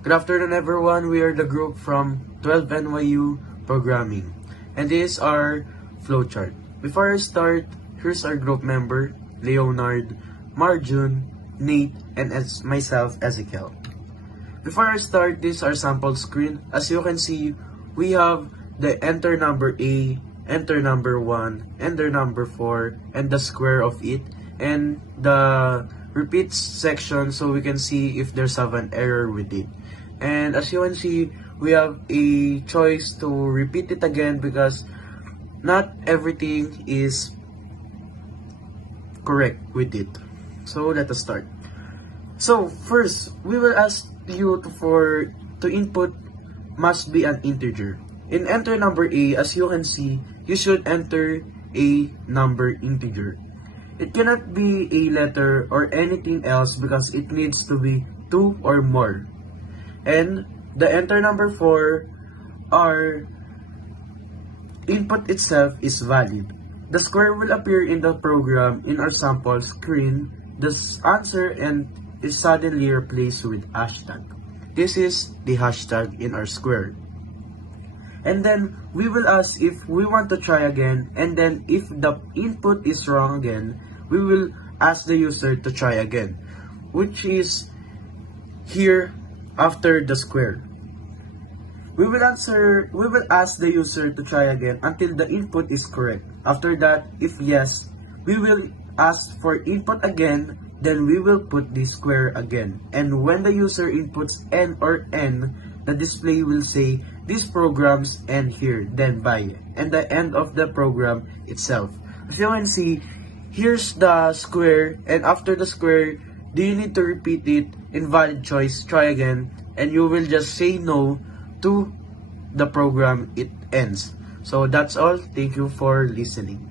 Good afternoon, everyone. We are the group from 12 NYU Programming, and this is our flowchart. Before I start, here's our group member, Leonard, Marjun, Nate, and myself, Ezekiel. Before I start, this is our sample screen. As you can see, we have the enter number A, enter number 1, enter number 4, and the square of it, and the repeats section so we can see if there's an error with it. And as you can see, we have a choice to repeat it again because not everything is correct with it. So let us start. So first, we will ask you to input must be an integer. In enter number A, as you can see, you should enter a number integer. It cannot be a letter or anything else because it needs to be 2 or more. And the enter number 4, our input itself is valid. The square will appear in the program in our sample screen. The answer and is suddenly replaced with hashtag. This is the hashtag in our square. And then we will ask if we want to try again, and then if the input is wrong again, we will ask the user to try again, which is here after the square. We will ask the user to try again until the input is correct. After that, if yes, we will ask for input again, then we will put the square again. And when the user inputs N or N, the display will say, these programs end here, then bye, and the end of the program itself. As you can see, here's the square, and after the square, do you need to repeat it? Invalid choice, try again, and you will just say no to the program it ends. So that's all. Thank you for listening.